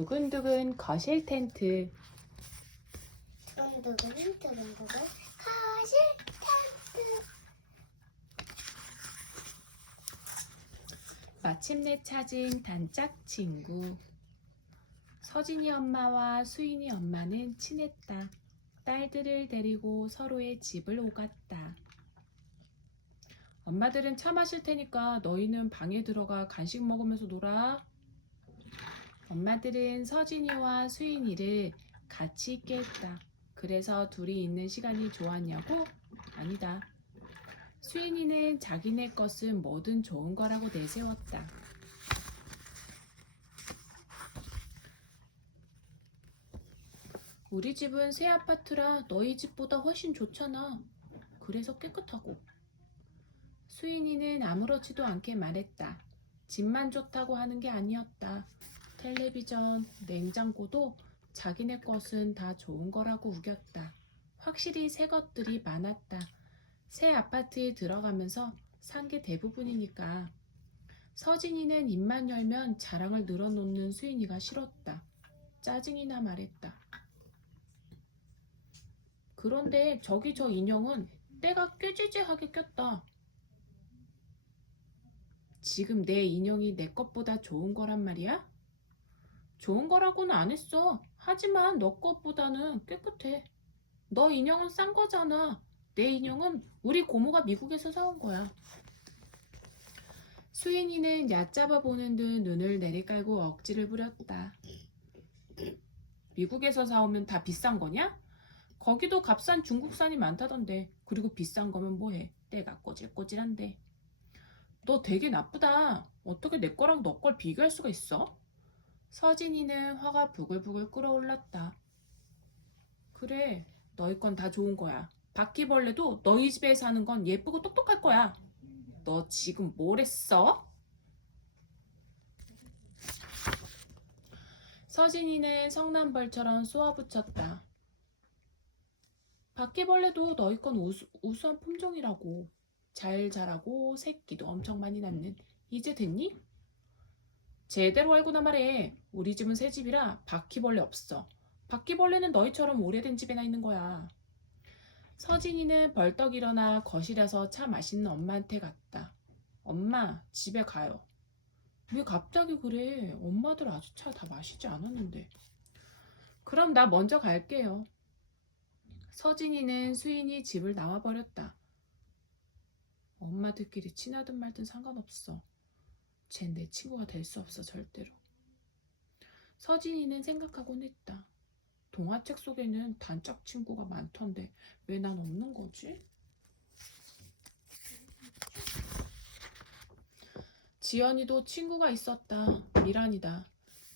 두근두근 거실 텐트. 두근두근 거실 텐트. 마침내 찾은 단짝 친구. 서진이 엄마와 수인이 엄마는 친했다. 딸들을 데리고 서로의 집을 오갔다. 엄마들은 차 마실 테니까 너희는 방에 들어가 간식 먹으면서 놀아. 엄마들은 서진이와 수인이를 같이 있게 했다. 그래서 둘이 있는 시간이 좋았냐고? 아니다. 수인이는 자기네 것은 뭐든 좋은 거라고 내세웠다. 우리 집은 새 아파트라 너희 집보다 훨씬 좋잖아. 그래서 깨끗하고. 수인이는 아무렇지도 않게 말했다. 집만 좋다고 하는 게 아니었다. 텔레비전, 냉장고도 자기네 것은 다 좋은 거라고 우겼다. 확실히 새 것들이 많았다. 새 아파트에 들어가면서 산 게 대부분이니까. 서진이는 입만 열면 자랑을 늘어놓는 수인이가 싫었다. 짜증이나 말했다. 그런데 저기 저 인형은 때가 꾀지지하게 꼈다. 지금 내 인형이 내 것보다 좋은 거란 말이야? 좋은 거라고는 안 했어. 하지만 너 것보다는 깨끗해. 너 인형은 싼 거잖아. 내 인형은 우리 고모가 미국에서 사온 거야. 수인이는 얕잡아 보는 듯 눈을 내리깔고 억지를 부렸다. 미국에서 사오면 다 비싼 거냐? 거기도 값싼 중국산이 많다던데. 그리고 비싼 거면 뭐해? 때가 꼬질꼬질한데. 너 되게 나쁘다. 어떻게 내 거랑 너 걸 비교할 수가 있어? 서진이는 화가 부글부글 끓어올랐다. 그래, 너희 건 다 좋은 거야. 바퀴벌레도 너희 집에 사는 건 예쁘고 똑똑할 거야. 너 지금 뭘 했어? 서진이는 성난벌처럼 쏘아붙였다. 바퀴벌레도 너희 건 우수한 품종이라고. 잘 자라고 새끼도 엄청 많이 낳는. 이제 됐니? 제대로 알고나 말해. 우리 집은 새 집이라 바퀴벌레 없어. 바퀴벌레는 너희처럼 오래된 집에나 있는 거야. 서진이는 벌떡 일어나 거실에서 차 마시는 엄마한테 갔다. 엄마, 집에 가요. 왜 갑자기 그래? 엄마들 아직 차 다 마시지 않았는데. 그럼 나 먼저 갈게요. 서진이는 수인이 집을 나와버렸다. 엄마들끼리 친하든 말든 상관없어. 쟨 내 친구가 될 수 없어, 절대로. 서진이는 생각하곤 했다. 동화책 속에는 단짝 친구가 많던데 왜 난 없는 거지? 지연이도 친구가 있었다. 미란이다.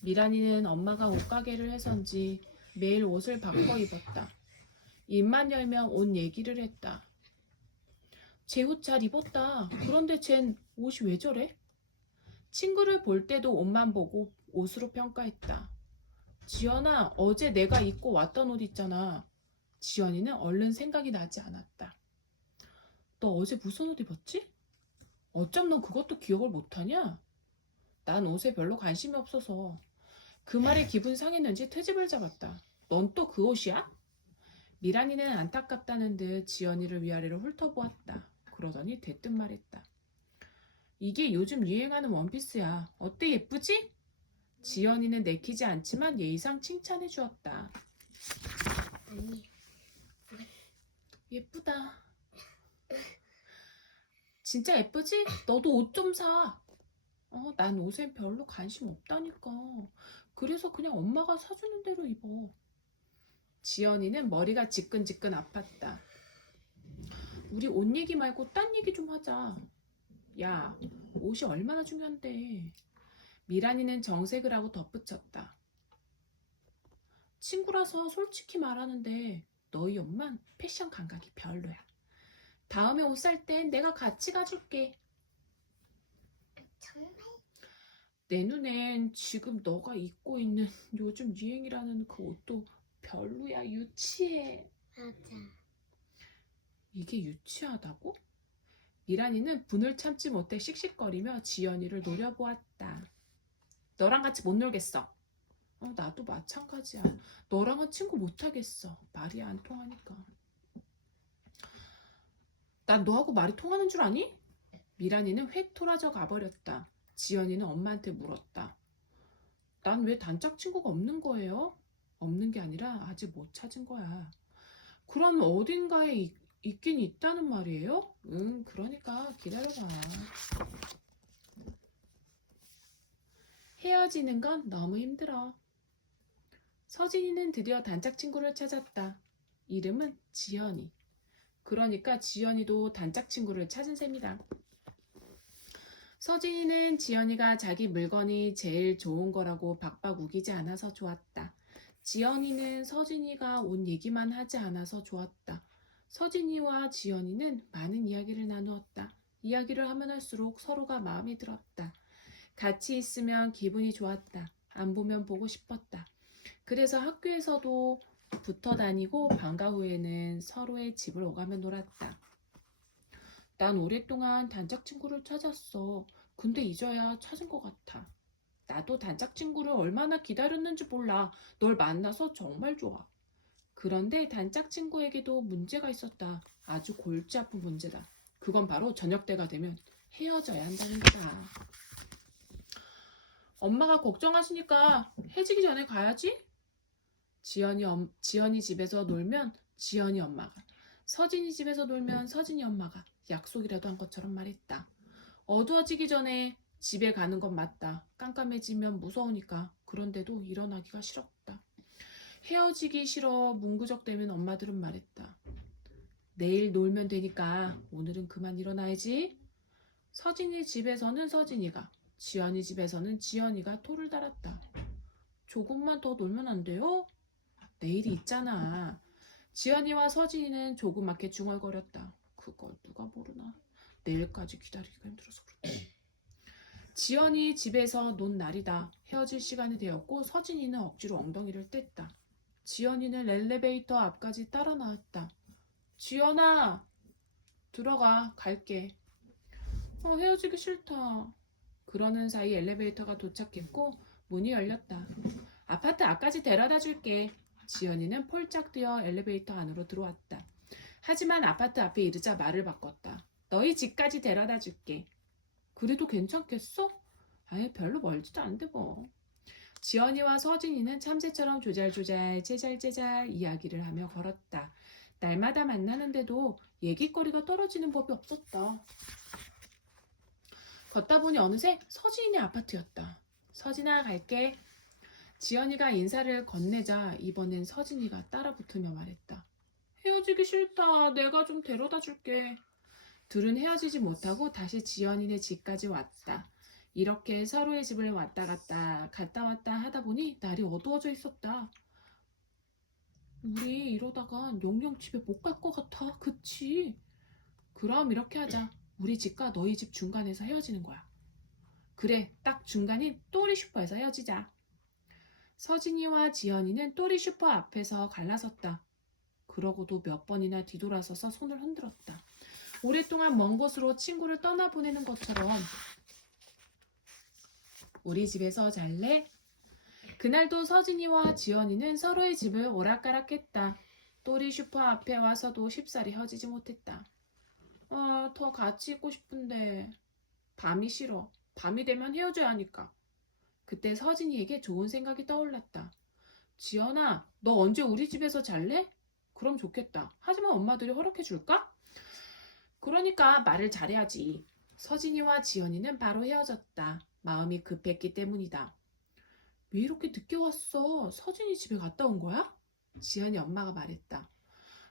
미란이는 엄마가 옷가게를 해선지 매일 옷을 바꿔 입었다. 입만 열면 옷 얘기를 했다. 제 옷 잘 입었다. 그런데 쟨 옷이 왜 저래? 친구를 볼 때도 옷만 보고 옷으로 평가했다. 지연아, 어제 내가 입고 왔던 옷 있잖아. 지연이는 얼른 생각이 나지 않았다. 너 어제 무슨 옷 입었지? 어쩜 넌 그것도 기억을 못하냐? 난 옷에 별로 관심이 없어서. 그 말에 기분 상했는지 트집을 잡았다. 넌 또 그 옷이야? 미란이는 안타깝다는 듯 지연이를 위아래로 훑어보았다. 그러더니 대뜸 말했다. 이게 요즘 유행하는 원피스야. 어때, 예쁘지? 지연이는 내키지 않지만 예의상 칭찬해 주었다. 아니, 예쁘다. 진짜 예쁘지? 너도 옷 좀 사. 난 옷에 별로 관심 없다니까. 그래서 그냥 엄마가 사주는 대로 입어. 지연이는 머리가 지끈지끈 아팠다. 우리 옷 얘기 말고 딴 얘기 좀 하자. 야, 옷이 얼마나 중요한데. 미란이는 정색을 하고 덧붙였다. 친구라서 솔직히 말하는데 너희 엄만 패션 감각이 별로야. 다음에 옷 살 땐 내가 같이 가줄게. 정말? 내 눈엔 지금 너가 입고 있는 요즘 유행이라는 그 옷도 별로야. 유치해. 맞아. 이게 유치하다고? 미란이는 분을 참지 못해 씩씩거리며 지연이를 노려보았다. 너랑 같이 못 놀겠어. 나도 마찬가지야. 너랑은 친구 못하겠어. 말이 안 통하니까. 난 너하고 말이 통하는 줄 아니? 미란이는 획 토라져 가버렸다. 지연이는 엄마한테 물었다. 난 왜 단짝 친구가 없는 거예요? 없는 게 아니라 아직 못 찾은 거야. 그럼 어딘가에 있긴 있다는 말이에요? 응, 그러니까 기다려봐. 헤어지는 건 너무 힘들어. 서진이는 드디어 단짝 친구를 찾았다. 이름은 지연이. 그러니까 지연이도 단짝 친구를 찾은 셈이다. 서진이는 지연이가 자기 물건이 제일 좋은 거라고 박박 우기지 않아서 좋았다. 지연이는 서진이가 온 얘기만 하지 않아서 좋았다. 서진이와 지연이는 많은 이야기를 나누었다. 이야기를 하면 할수록 서로가 마음에 들었다. 같이 있으면 기분이 좋았다. 안 보면 보고 싶었다. 그래서 학교에서도 붙어 다니고 방과 후에는 서로의 집을 오가며 놀았다. 난 오랫동안 단짝 친구를 찾았어. 근데 이제야 찾은 것 같아. 나도 단짝 친구를 얼마나 기다렸는지 몰라. 널 만나서 정말 좋아. 그런데 단짝 친구에게도 문제가 있었다. 아주 골치 아픈 문제다. 그건 바로 저녁 때가 되면 헤어져야 한다는 거다. 엄마가 걱정하시니까 해지기 전에 가야지. 지연이 집에서 놀면 지연이 엄마가, 서진이 집에서 놀면 서진이 엄마가 약속이라도 한 것처럼 말했다. 어두워지기 전에 집에 가는 건 맞다. 깜깜해지면 무서우니까. 그런데도 일어나기가 싫었다. 헤어지기 싫어 문구적대면 엄마들은 말했다. 내일 놀면 되니까 오늘은 그만 일어나야지. 서진이 집에서는 서진이가, 지연이 집에서는 지연이가 토를 달았다. 조금만 더 놀면 안 돼요? 내일이 있잖아. 지연이와 서진이는 조그맣게 중얼거렸다. 그걸 누가 모르나. 내일까지 기다리기가 힘들어서 그렇지. 지연이 집에서 논 날이다. 헤어질 시간이 되었고 서진이는 억지로 엉덩이를 뗐다. 지연이는 엘리베이터 앞까지 따라 나왔다. 지연아, 들어가, 갈게. 헤어지기 싫다. 그러는 사이 엘리베이터가 도착했고 문이 열렸다. 아파트 앞까지 데려다 줄게. 지연이는 폴짝 뛰어 엘리베이터 안으로 들어왔다. 하지만 아파트 앞에 이르자 말을 바꿨다. 너희 집까지 데려다 줄게. 그래도 괜찮겠어? 아예 별로 멀지도 않대 뭐. 지연이와 서진이는 참새처럼 조잘조잘 제잘제잘 이야기를 하며 걸었다. 날마다 만나는데도 얘기거리가 떨어지는 법이 없었다. 걷다 보니 어느새 서진이네 아파트였다. 서진아, 갈게. 지연이가 인사를 건네자 이번엔 서진이가 따라붙으며 말했다. 헤어지기 싫다. 내가 좀 데려다 줄게. 둘은 헤어지지 못하고 다시 지연이네 집까지 왔다. 이렇게 서로의 집을 왔다 갔다 왔다 하다 보니 날이 어두워져 있었다. 우리 이러다가 영영 집에 못 갈 것 같아. 그치? 그럼 이렇게 하자. 우리 집과 너희 집 중간에서 헤어지는 거야. 그래, 딱 중간인 또리 슈퍼에서 헤어지자. 서진이와 지연이는 또리 슈퍼 앞에서 갈라섰다. 그러고도 몇 번이나 뒤돌아서서 손을 흔들었다. 오랫동안 먼 곳으로 친구를 떠나보내는 것처럼. 우리 집에서 잘래? 그날도 서진이와 지연이는 서로의 집을 오락가락했다. 또리 슈퍼 앞에 와서도 쉽사리 헤어지지 못했다. 더 같이 있고 싶은데 밤이 싫어. 밤이 되면 헤어져야 하니까. 그때 서진이에게 좋은 생각이 떠올랐다. 지연아, 너 언제 우리 집에서 잘래? 그럼 좋겠다. 하지만 엄마들이 허락해 줄까? 그러니까 말을 잘해야지. 서진이와 지연이는 바로 헤어졌다. 마음이 급했기 때문이다. 왜 이렇게 늦게 왔어? 서진이 집에 갔다 온 거야? 지연이 엄마가 말했다.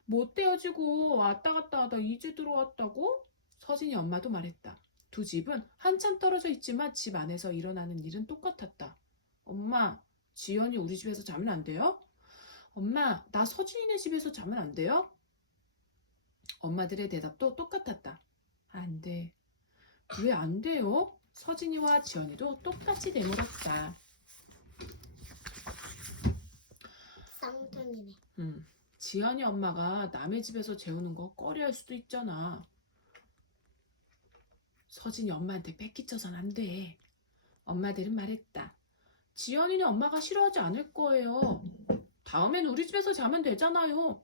못 헤어지고 왔다 갔다 하다 이제 들어왔다고? 서진이 엄마도 말했다. 두 집은 한참 떨어져 있지만 집 안에서 일어나는 일은 똑같았다. 엄마, 지연이 우리 집에서 자면 안 돼요? 엄마, 나 서진이네 집에서 자면 안 돼요? 엄마들의 대답도 똑같았다. 안 돼. 왜 안 돼요? 서진이와 지연이도 똑같이 되물었다. 쌍둥이네. 지연이 엄마가 남의 집에서 재우는 거 꺼려할 수도 있잖아. 서진이 엄마한테 패기쳐선 안 돼. 엄마들은 말했다. 지연이네 엄마가 싫어하지 않을 거예요. 다음엔 우리 집에서 자면 되잖아요.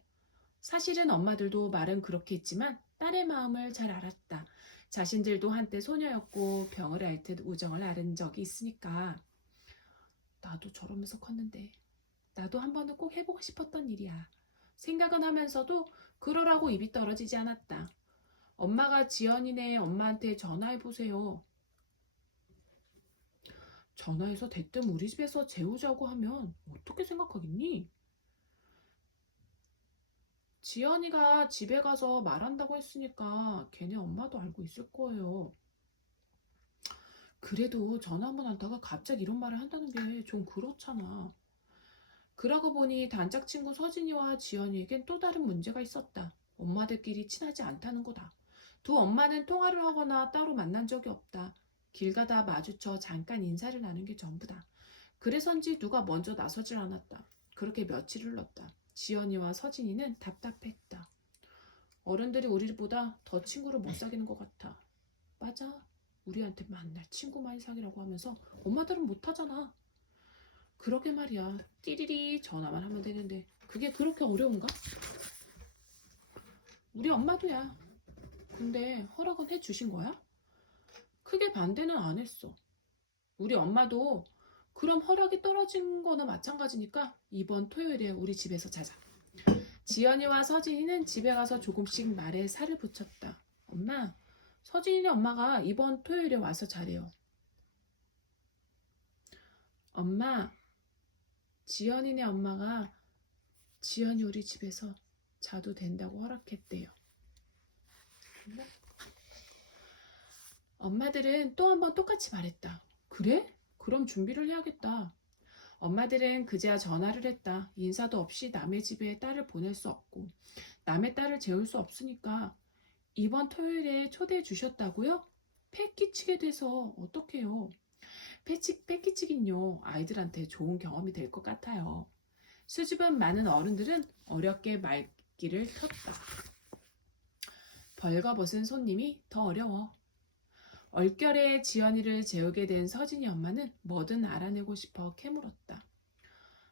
사실은 엄마들도 말은 그렇게 했지만 딸의 마음을 잘 알았다. 자신들도 한때 소녀였고 병을 앓듯 우정을 앓은 적이 있으니까. 나도 저러면서 컸는데 나도 한 번은 꼭 해보고 싶었던 일이야. 생각은 하면서도 그러라고 입이 떨어지지 않았다. 엄마가 지연이네 엄마한테 전화해보세요. 전화해서 대뜸 우리 집에서 재우자고 하면 어떻게 생각하겠니? 지연이가 집에 가서 말한다고 했으니까 걔네 엄마도 알고 있을 거예요. 그래도 전화 한 번 하다가 갑자기 이런 말을 한다는 게 좀 그렇잖아. 그러고 보니 단짝 친구 서진이와 지연이에겐 또 다른 문제가 있었다. 엄마들끼리 친하지 않다는 거다. 두 엄마는 통화를 하거나 따로 만난 적이 없다. 길 가다 마주쳐 잠깐 인사를 나눈 게 전부다. 그래서인지 누가 먼저 나서질 않았다. 그렇게 며칠을 흘렀다. 지연이와 서진이는 답답했다. 어른들이 우리보다 더 친구를 못 사귀는 것 같아. 맞아. 우리한테 맨날 친구 많이 사귀라고 하면서 엄마들은 못하잖아. 그러게 말이야. 띠리리 전화만 하면 되는데 그게 그렇게 어려운가? 우리 엄마도야. 근데 허락은 해주신 거야? 크게 반대는 안 했어. 우리 엄마도 그럼 허락이 떨어진 거나 마찬가지니까 이번 토요일에 우리 집에서 자자. 지연이와 서진이는 집에 가서 조금씩 말에 살을 붙였다. 엄마, 서진이네 엄마가 이번 토요일에 와서 자래요. 엄마, 지연이네 엄마가 지연이 우리 집에서 자도 된다고 허락했대요. 엄마들은 또 한 번 똑같이 말했다. 그래? 그럼 준비를 해야겠다. 엄마들은 그제야 전화를 했다. 인사도 없이 남의 집에 딸을 보낼 수 없고 남의 딸을 재울 수 없으니까 이번 토요일에 초대해 주셨다고요? 패 끼치게 돼서 어떡해요? 패 끼치긴요. 아이들한테 좋은 경험이 될 것 같아요. 수줍은 많은 어른들은 어렵게 말귀를 켰다. 벌거벗은 손님이 더 어려워. 얼결에 지연이를 재우게 된 서진이 엄마는 뭐든 알아내고 싶어 캐물었다.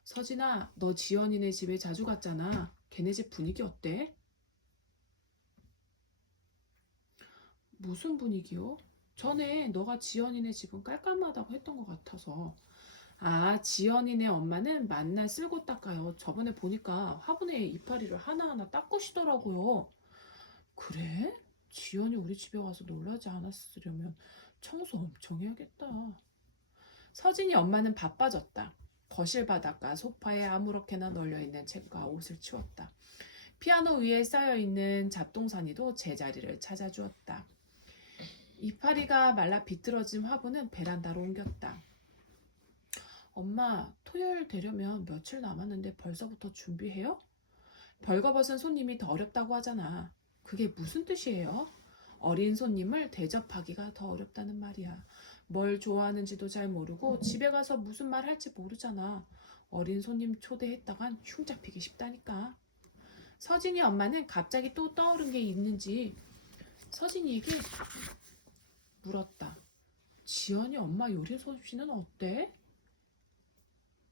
서진아, 너 지연이네 집에 자주 갔잖아. 걔네 집 분위기 어때? 무슨 분위기요? 전에 너가 지연이네 집은 깔끔하다고 했던 것 같아서. 아, 지연이네 엄마는 만날 쓸고 닦아요. 저번에 보니까 화분에 이파리를 하나하나 닦으시더라고요. 그래? 지연이 우리 집에 와서 놀라지 않았으려면 청소 엄청 해야겠다. 서진이 엄마는 바빠졌다. 거실 바닥과 소파에 아무렇게나 널려있는 책과 옷을 치웠다. 피아노 위에 쌓여있는 잡동사니도 제자리를 찾아주었다. 이파리가 말라 비틀어진 화분은 베란다로 옮겼다. 엄마, 토요일 되려면 며칠 남았는데 벌써부터 준비해요? 벌거벗은 손님이 더 어렵다고 하잖아. 그게 무슨 뜻이에요? 어린 손님을 대접하기가 더 어렵다는 말이야. 뭘 좋아하는지도 잘 모르고 집에 가서 무슨 말 할지 모르잖아. 어린 손님 초대했다간 흉 잡히기 쉽다니까. 서진이 엄마는 갑자기 또 떠오른 게 있는지 서진이에게 물었다. 지연이 엄마 요리 솜씨는 어때?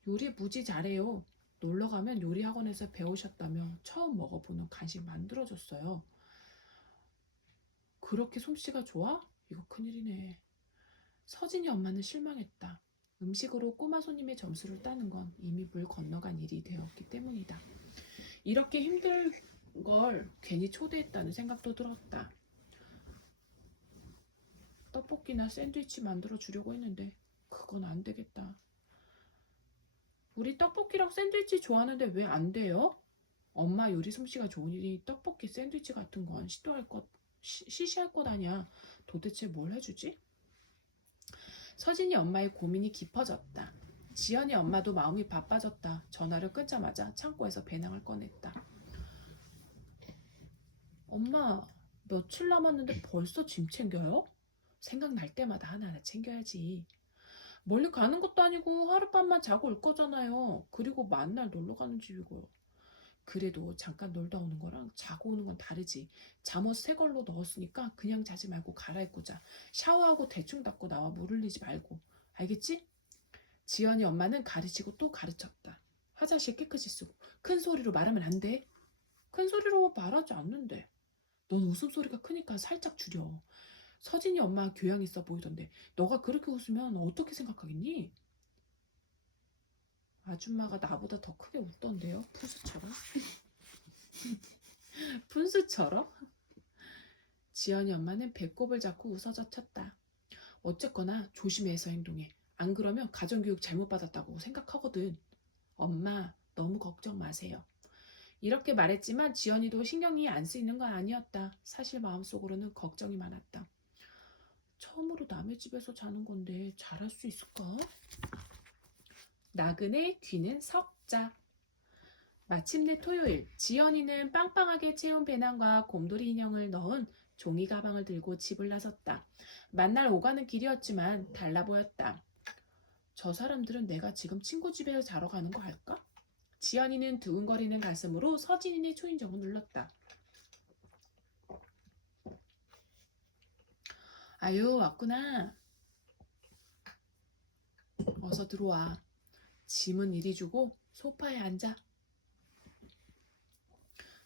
요리 무지 잘해요. 놀러 가면 요리 학원에서 배우셨다며 처음 먹어보는 간식 만들어줬어요. 그렇게 솜씨가 좋아? 이거 큰일이네. 서진이 엄마는 실망했다. 음식으로 꼬마 손님의 점수를 따는 건 이미 물 건너간 일이 되었기 때문이다. 이렇게 힘들 걸 괜히 초대했다는 생각도 들었다. 떡볶이나 샌드위치 만들어 주려고 했는데 그건 안 되겠다. 우리 떡볶이랑 샌드위치 좋아하는데 왜 안 돼요? 엄마 요리 솜씨가 좋으니 떡볶이 샌드위치 같은 건 시시할 것 아니야. 도대체 뭘 해주지? 서진이 엄마의 고민이 깊어졌다. 지연이 엄마도 마음이 바빠졌다. 전화를 끊자마자 창고에서 배낭을 꺼냈다. 엄마, 며칠 남았는데 벌써 짐 챙겨요? 생각날 때마다 하나하나 챙겨야지. 멀리 가는 것도 아니고 하룻밤만 자고 올 거잖아요. 그리고 만날 놀러 가는 집이고요. 그래도 잠깐 놀다 오는 거랑 자고 오는 건 다르지. 잠옷 새 걸로 넣었으니까 그냥 자지 말고 갈아입고 자. 샤워하고 대충 닦고 나와 물 흘리지 말고. 알겠지? 지연이 엄마는 가르치고 또 가르쳤다. 화장실 깨끗이 쓰고 큰 소리로 말하면 안 돼. 큰 소리로 말하지 않는데. 넌 웃음소리가 크니까 살짝 줄여. 서진이 엄마 교양 있어 보이던데 너가 그렇게 웃으면 어떻게 생각하겠니? 아줌마가 나보다 더 크게 웃던데요. 푼수처럼. 푼수처럼? 지연이 엄마는 배꼽을 잡고 웃어젖혔다. 어쨌거나 조심해서 행동해. 안 그러면 가정교육 잘못 받았다고 생각하거든. 엄마, 너무 걱정 마세요. 이렇게 말했지만 지연이도 신경이 안 쓰이는 건 아니었다. 사실 마음속으로는 걱정이 많았다. 처음으로 남의 집에서 자는 건데 잘할 수 있을까? 나그네 귀는 석자. 마침내 토요일, 지연이는 빵빵하게 채운 배낭과 곰돌이 인형을 넣은 종이 가방을 들고 집을 나섰다. 만날 오가는 길이었지만 달라 보였다. 저 사람들은 내가 지금 친구 집에 자러 가는 거 알까? 지연이는 두근거리는 가슴으로 서진이의 초인종을 눌렀다. 아유, 왔구나. 어서 들어와. 짐은 이리 주고 소파에 앉아.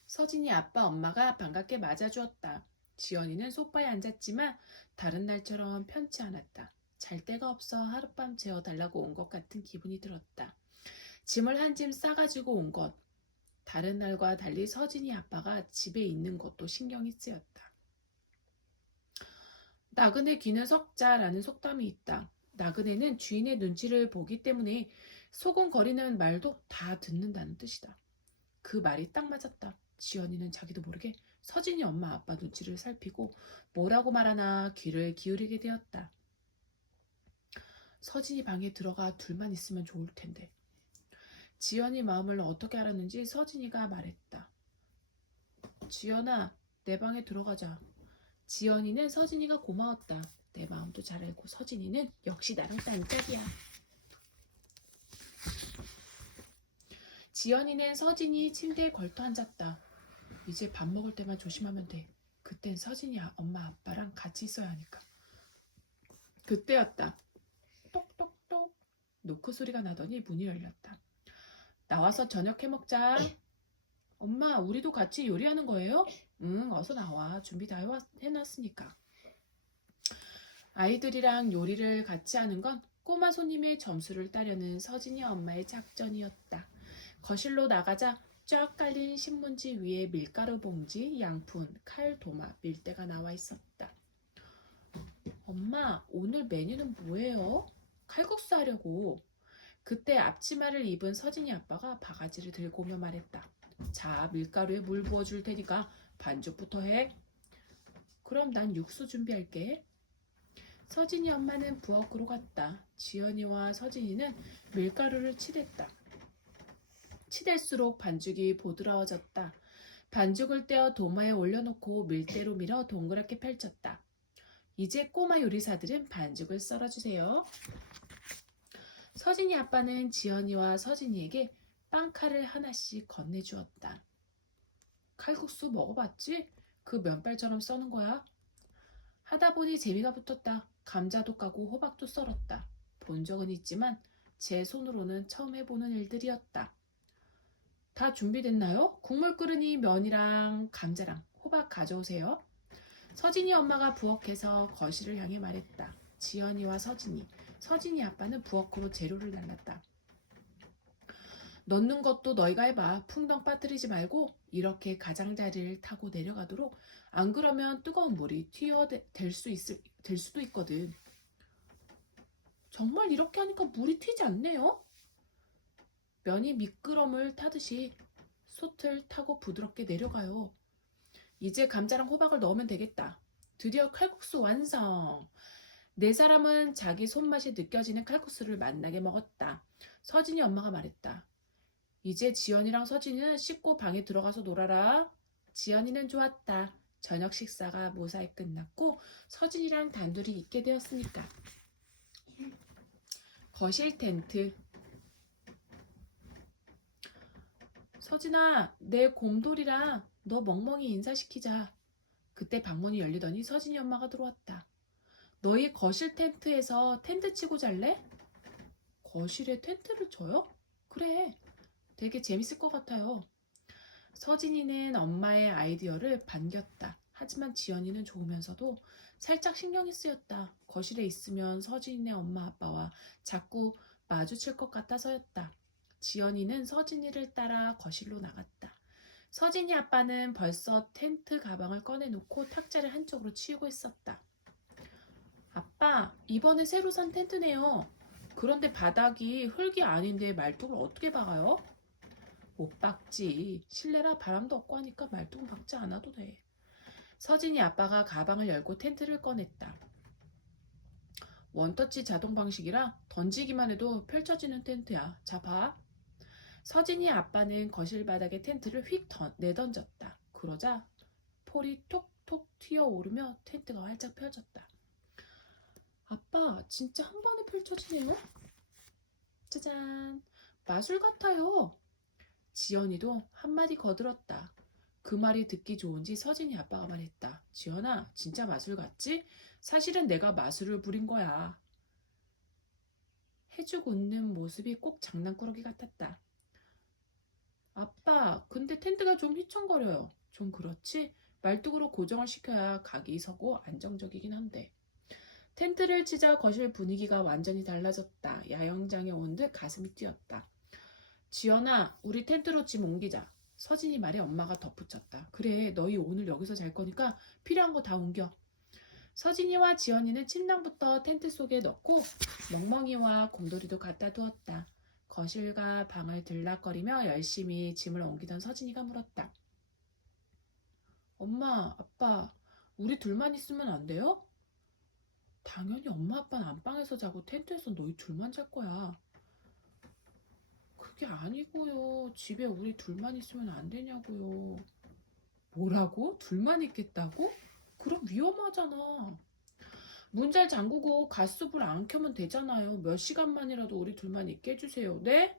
서진이 아빠 엄마가 반갑게 맞아주었다. 지연이는 소파에 앉았지만 다른 날처럼 편치 않았다. 잘 데가 없어 하룻밤 재워달라고 온 것 같은 기분이 들었다. 짐을 한 짐 싸가지고 온 것. 다른 날과 달리 서진이 아빠가 집에 있는 것도 신경이 쓰였다. 나그네 귀는 석자라는 속담이 있다. 나그네는 주인의 눈치를 보기 때문에 소곤거리는 말도 다 듣는다는 뜻이다. 그 말이 딱 맞았다. 지연이는 자기도 모르게 서진이 엄마 아빠 눈치를 살피고 뭐라고 말하나 귀를 기울이게 되었다. 서진이 방에 들어가 둘만 있으면 좋을 텐데. 지연이 마음을 어떻게 알았는지 서진이가 말했다. 지연아, 내 방에 들어가자. 지연이는 서진이가 고마웠다. 내 마음도 잘 알고 서진이는 역시 나랑 딴짝이야. 지연이는 서진이 침대에 걸터 앉았다. 이제 밥 먹을 때만 조심하면 돼. 그땐 서진이 엄마 아빠랑 같이 있어야 하니까. 그때였다. 똑똑똑 노크 소리가 나더니 문이 열렸다. 나와서 저녁 해 먹자. 엄마, 우리도 같이 요리하는 거예요? 응, 어서 나와. 준비 다 해놨으니까. 아이들이랑 요리를 같이 하는 건 꼬마 손님의 점수를 따려는 서진이 엄마의 작전이었다. 거실로 나가자 쫙 깔린 신문지 위에 밀가루 봉지, 양푼, 칼, 도마, 밀대가 나와 있었다. 엄마, 오늘 메뉴는 뭐예요? 칼국수 하려고. 그때 앞치마를 입은 서진이 아빠가 바가지를 들고 오며 말했다. 자, 밀가루에 물 부어줄 테니까 반죽부터 해. 그럼 난 육수 준비할게. 서진이 엄마는 부엌으로 갔다. 지연이와 서진이는 밀가루를 치댔다. 치댈수록 반죽이 보드라워졌다. 반죽을 떼어 도마에 올려놓고 밀대로 밀어 동그랗게 펼쳤다. 이제 꼬마 요리사들은 반죽을 썰어주세요. 서진이 아빠는 지연이와 서진이에게 빵칼을 하나씩 건네주었다. 칼국수 먹어봤지? 그 면발처럼 써는 거야. 하다 보니 재미가 붙었다. 감자도 까고 호박도 썰었다. 본 적은 있지만 제 손으로는 처음 해보는 일들이었다. 다 준비됐나요? 국물 끓으니 면이랑 감자랑 호박 가져오세요. 서진이 엄마가 부엌에서 거실을 향해 말했다. 지연이와 서진이 아빠는 부엌으로 재료를 날랐다. 넣는 것도 너희가 해봐. 풍덩 빠뜨리지 말고 이렇게 가장자리를 타고 내려가도록. 안 그러면 뜨거운 물이 튀어될 수도 있거든. 정말 이렇게 하니까 물이 튀지 않네요. 면이 미끄럼을 타듯이 솥을 타고 부드럽게 내려가요. 이제 감자랑 호박을 넣으면 되겠다. 드디어 칼국수 완성! 네 사람은 자기 손맛이 느껴지는 칼국수를 맛나게 먹었다. 서진이 엄마가 말했다. 이제 지연이랑 서진이는 씻고 방에 들어가서 놀아라. 지연이는 좋았다. 저녁 식사가 무사히 끝났고 서진이랑 단둘이 있게 되었으니까. 거실 텐트. 서진아, 내 곰돌이랑 너 멍멍이 인사시키자. 그때 방문이 열리더니 서진이 엄마가 들어왔다. 너희 거실 텐트에서 텐트 치고 잘래? 거실에 텐트를 쳐요? 그래, 되게 재밌을 것 같아요. 서진이는 엄마의 아이디어를 반겼다. 하지만 지연이는 좋으면서도 살짝 신경이 쓰였다. 거실에 있으면 서진이네 엄마 아빠와 자꾸 마주칠 것 같아서였다. 지연이는 서진이를 따라 거실로 나갔다. 서진이 아빠는 벌써 텐트 가방을 꺼내놓고 탁자를 한쪽으로 치우고 있었다. 아빠, 이번에 새로 산 텐트네요. 그런데 바닥이 흙이 아닌데 말뚝을 어떻게 박아요? 못 박지. 실내라 바람도 없고 하니까 말뚝은 박지 않아도 돼. 서진이 아빠가 가방을 열고 텐트를 꺼냈다. 원터치 자동 방식이라 던지기만 해도 펼쳐지는 텐트야. 자, 봐. 서진이 아빠는 거실 바닥에 텐트를 휙 내던졌다. 그러자 폴이 톡톡 튀어오르며 텐트가 활짝 펴졌다. 아빠, 진짜 한 번에 펼쳐지네요? 짜잔, 마술 같아요. 지연이도 한마디 거들었다. 그 말이 듣기 좋은지 서진이 아빠가 말했다. 지연아, 진짜 마술 같지? 사실은 내가 마술을 부린 거야. 해죽 웃는 모습이 꼭 장난꾸러기 같았다. 아빠, 근데 텐트가 좀 휘청거려요. 좀 그렇지? 말뚝으로 고정을 시켜야 각이 서고 안정적이긴 한데. 텐트를 치자 거실 분위기가 완전히 달라졌다. 야영장에 온 듯 가슴이 뛰었다. 지연아, 우리 텐트로 짐 옮기자. 서진이 말에 엄마가 덧붙였다. 그래, 너희 오늘 여기서 잘 거니까 필요한 거 다 옮겨. 서진이와 지연이는 침낭부터 텐트 속에 넣고 멍멍이와 곰돌이도 갖다 두었다. 거실과 방을 들락거리며 열심히 짐을 옮기던 서진이가 물었다. 엄마, 아빠, 우리 둘만 있으면 안 돼요? 당연히 엄마 아빠는 안방에서 자고 텐트에서 너희 둘만 잘 거야. 그게 아니고요. 집에 우리 둘만 있으면 안 되냐고요. 뭐라고? 둘만 있겠다고? 그럼 위험하잖아. 문 잘 잠그고 가스불 안 켜면 되잖아요. 몇 시간만이라도 우리 둘만 있게 해주세요. 네?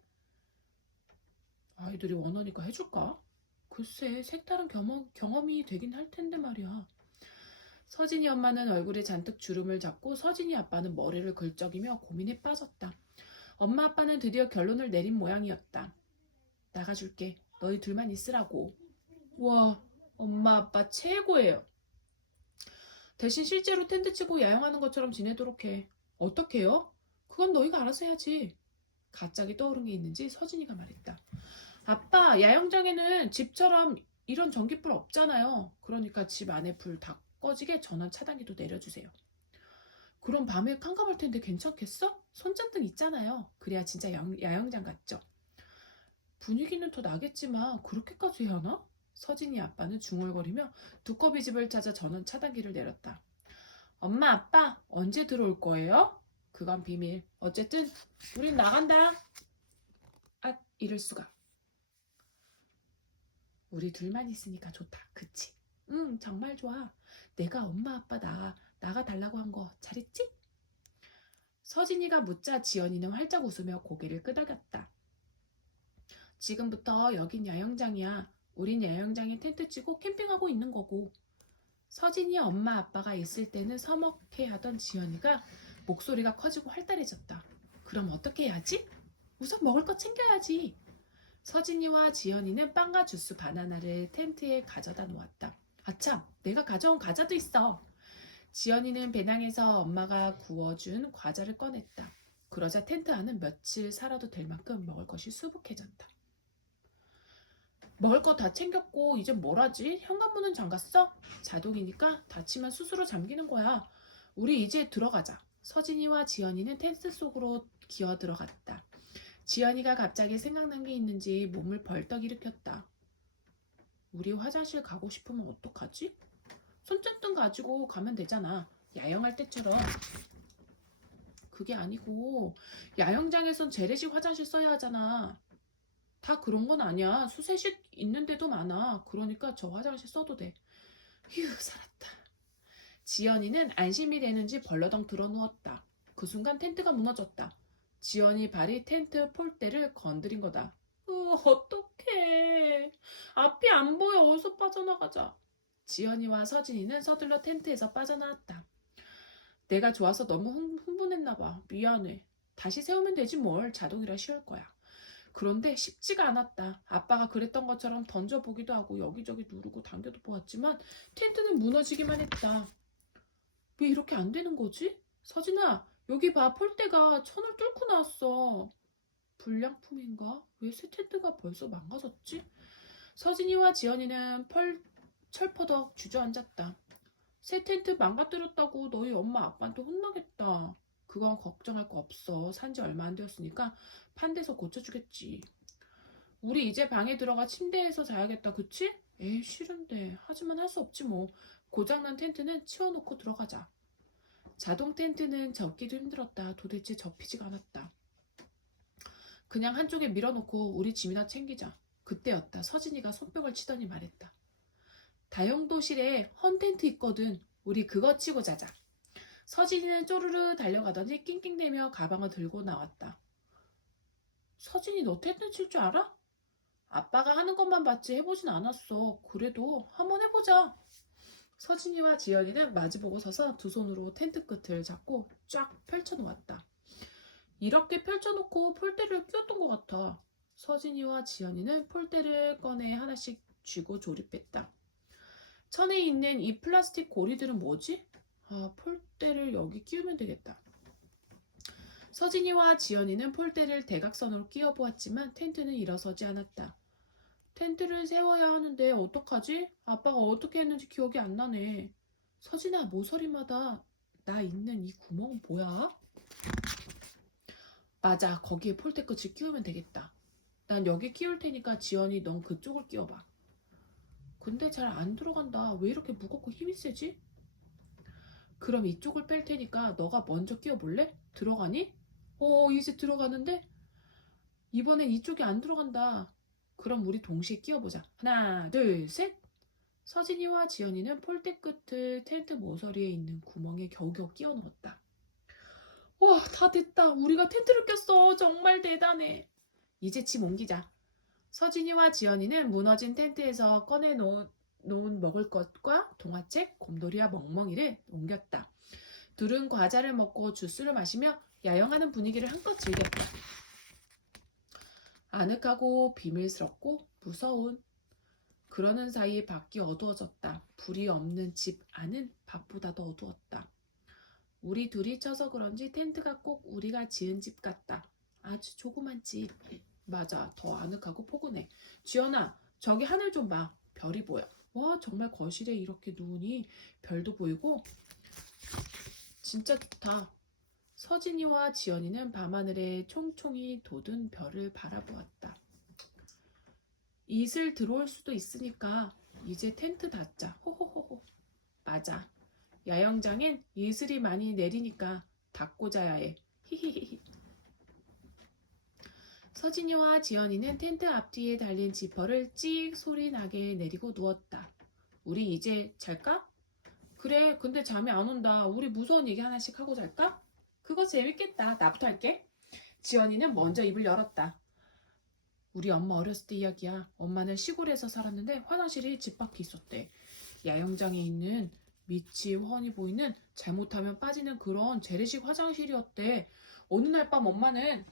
아이들이 원하니까 해줄까? 글쎄, 색다른 경험이 되긴 할 텐데 말이야. 서진이 엄마는 얼굴에 잔뜩 주름을 잡고 서진이 아빠는 머리를 긁적이며 고민에 빠졌다. 엄마 아빠는 드디어 결론을 내린 모양이었다. 나가줄게. 너희 둘만 있으라고. 와, 엄마 아빠 최고예요. 대신 실제로 텐트 치고 야영하는 것처럼 지내도록 해. 어떻게 해요? 그건 너희가 알아서 해야지. 갑자기 떠오른 게 있는지 서진이가 말했다. 아빠, 야영장에는 집처럼 이런 전기불 없잖아요. 그러니까 집 안에 불 다 꺼지게 전원 차단기도 내려주세요. 그럼 밤에 깜깜할 텐데 괜찮겠어? 손전등 있잖아요. 그래야 진짜 야영장 같죠? 분위기는 더 나겠지만 그렇게까지 해야 하나? 서진이 아빠는 중얼거리며 두꺼비 집을 찾아 전원 차단기를 내렸다. 엄마, 아빠, 언제 들어올 거예요? 그건 비밀. 어쨌든 우린 나간다. 아, 이럴 수가. 우리 둘만 있으니까 좋다. 그치? 응, 정말 좋아. 내가 엄마, 아빠 나가달라고 한 거 잘했지? 서진이가 묻자 지연이는 활짝 웃으며 고개를 끄덕였다. 지금부터 여긴 야영장이야. 우린 야영장에 텐트 치고 캠핑하고 있는 거고. 서진이 엄마 아빠가 있을 때는 서먹해하던 지연이가 목소리가 커지고 활달해졌다. 그럼 어떻게 해야지? 우선 먹을 거 챙겨야지. 서진이와 지연이는 빵과 주스 바나나를 텐트에 가져다 놓았다. 아참, 내가 가져온 과자도 있어. 지연이는 배낭에서 엄마가 구워준 과자를 꺼냈다. 그러자 텐트 안은 며칠 살아도 될 만큼 먹을 것이 수북해졌다. 먹을 거 다 챙겼고 이제 뭘 하지? 현관문은 잠갔어? 자동이니까 닫히면 스스로 잠기는 거야. 우리 이제 들어가자. 서진이와 지연이는 텐트 속으로 기어 들어갔다. 지연이가 갑자기 생각난 게 있는지 몸을 벌떡 일으켰다. 우리 화장실 가고 싶으면 어떡하지? 손전등 가지고 가면 되잖아. 야영할 때처럼. 그게 아니고 야영장에선 재래식 화장실 써야 하잖아. 다 그런 건 아니야. 수세식 있는 데도 많아. 그러니까 저 화장실 써도 돼. 휴, 살았다. 지연이는 안심이 되는지 벌러덩 들어누웠다. 그 순간 텐트가 무너졌다. 지연이 발이 텐트 폴대를 건드린 거다. 어떡해. 앞이 안 보여. 어디서 빠져나가자. 지연이와 서진이는 서둘러 텐트에서 빠져나왔다. 내가 좋아서 너무 흥분했나 봐. 미안해. 다시 세우면 되지 뭘. 자동이라 쉬울 거야. 그런데 쉽지가 않았다. 아빠가 그랬던 것처럼 던져보기도 하고 여기저기 누르고 당겨도 보았지만 텐트는 무너지기만 했다. 왜 이렇게 안 되는 거지? 서진아, 여기 봐. 폴대가 천을 뚫고 나왔어. 불량품인가? 왜 새 텐트가 벌써 망가졌지? 서진이와 지연이는 철퍼덕 주저앉았다. 새 텐트 망가뜨렸다고 너희 엄마 아빠한테 혼나겠다. 그건 걱정할 거 없어. 산지 얼마 안 되었으니까 판 데서 고쳐주겠지. 우리 이제 방에 들어가 침대에서 자야겠다. 그치? 에이 싫은데. 하지만 할 수 없지 뭐. 고장난 텐트는 치워놓고 들어가자. 자동 텐트는 접기도 힘들었다. 도대체 접히지가 않았다. 그냥 한쪽에 밀어놓고 우리 짐이나 챙기자. 그때였다. 서진이가 손뼉을 치더니 말했다. 다용도실에 헌 텐트 있거든. 우리 그거 치고 자자. 서진이는 쪼르르 달려가더니 낑낑대며 가방을 들고 나왔다. 서진이 너 텐트 칠 줄 알아? 아빠가 하는 것만 봤지 해보진 않았어. 그래도 한번 해보자. 서진이와 지연이는 마주보고 서서 두 손으로 텐트 끝을 잡고 쫙 펼쳐놓았다. 이렇게 펼쳐놓고 폴대를 끼웠던 것 같아. 서진이와 지연이는 폴대를 꺼내 하나씩 쥐고 조립했다. 천에 있는 이 플라스틱 고리들은 뭐지? 아, 폴대를 여기 끼우면 되겠다. 서진이와 지연이는 폴대를 대각선으로 끼워보았지만 텐트는 일어서지 않았다. 텐트를 세워야 하는데 어떡하지? 아빠가 어떻게 했는지 기억이 안 나네. 서진아, 모서리마다 나 있는 이 구멍은 뭐야? 맞아, 거기에 폴대 끝을 끼우면 되겠다. 난 여기 끼울 테니까 지연이 넌 그쪽을 끼워봐. 근데 잘 안 들어간다. 왜 이렇게 무겁고 힘이 세지? 그럼 이쪽을 뺄 테니까 너가 먼저 끼워볼래? 들어가니? 이제 들어가는데? 이번엔 이쪽이 안 들어간다. 그럼 우리 동시에 끼워보자. 하나, 둘, 셋! 서진이와 지연이는 폴대 끝을 텐트 모서리에 있는 구멍에 겨우겨우 끼워 넣었다. 와, 다 됐다. 우리가 텐트를 꼈어. 정말 대단해. 이제 짐 옮기자. 서진이와 지연이는 무너진 텐트에서 꺼내놓은 먹을 것과 동화책, 곰돌이와 멍멍이를 옮겼다. 둘은 과자를 먹고 주스를 마시며 야영하는 분위기를 한껏 즐겼다. 아늑하고 비밀스럽고 무서운. 그러는 사이 밖이 어두워졌다. 불이 없는 집 안은 밤보다도 어두웠다. 우리 둘이 쳐서 그런지 텐트가 꼭 우리가 지은 집 같다. 아주 조그만 집. 맞아, 더 아늑하고 포근해. 지연아, 저기 하늘 좀 봐. 별이 보여. 와, 정말 거실에 이렇게 누우니 별도 보이고 진짜 좋다. 서진이와 지연이는 밤하늘에 총총히 돋은 별을 바라보았다. 이슬 들어올 수도 있으니까 이제 텐트 닫자. 호호호호. 맞아. 야영장엔 이슬이 많이 내리니까 닫고 자야 해. 히히히히. 서진이와 지연이는 텐트 앞뒤에 달린 지퍼를 찍 소리 나게 내리고 누웠다. 우리 이제 잘까? 그래, 근데 잠이 안 온다. 우리 무서운 얘기 하나씩 하고 잘까? 그거 재밌겠다. 나부터 할게. 지연이는 먼저 입을 열었다. 우리 엄마 어렸을 때 이야기야. 엄마는 시골에서 살았는데 화장실이 집 밖에 있었대. 야영장에 있는 밑이 훤히 보이는 잘못하면 빠지는 그런 재래식 화장실이었대. 어느 날 밤 엄마는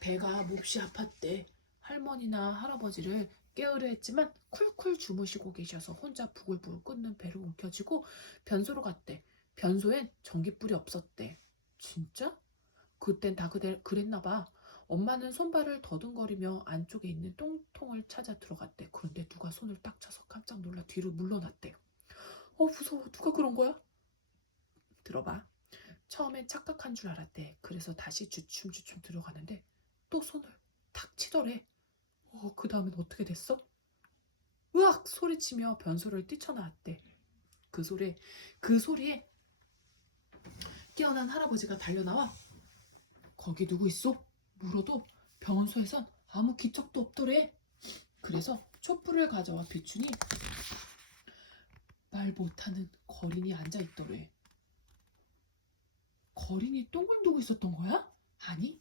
배가 몹시 아팠대. 할머니나 할아버지를 깨우려 했지만 쿨쿨 주무시고 계셔서 혼자 부글부글 끓는 배를 움켜쥐고 변소로 갔대. 변소엔 전깃불이 없었대. 진짜? 그땐 다 그랬나 봐. 엄마는 손발을 더듬거리며 안쪽에 있는 똥통을 찾아 들어갔대. 그런데 누가 손을 딱 차서 깜짝 놀라 뒤로 물러났대. 무서워. 누가 그런 거야? 들어봐. 처음엔 착각한 줄 알았대. 그래서 다시 주춤주춤 들어가는데 또 손을 탁 치더래. 그 다음엔 어떻게 됐어? 으악! 소리치며 변소를 뛰쳐나왔대. 그 소리에 깨어난 할아버지가 달려나와 거기 누구 있어? 물어도 변소에선 아무 기척도 없더래. 그래서 촛불을 가져와 비추니 말 못하는 거린이 앉아있더래. 거린이 똥을 누고 있었던 거야? 아니,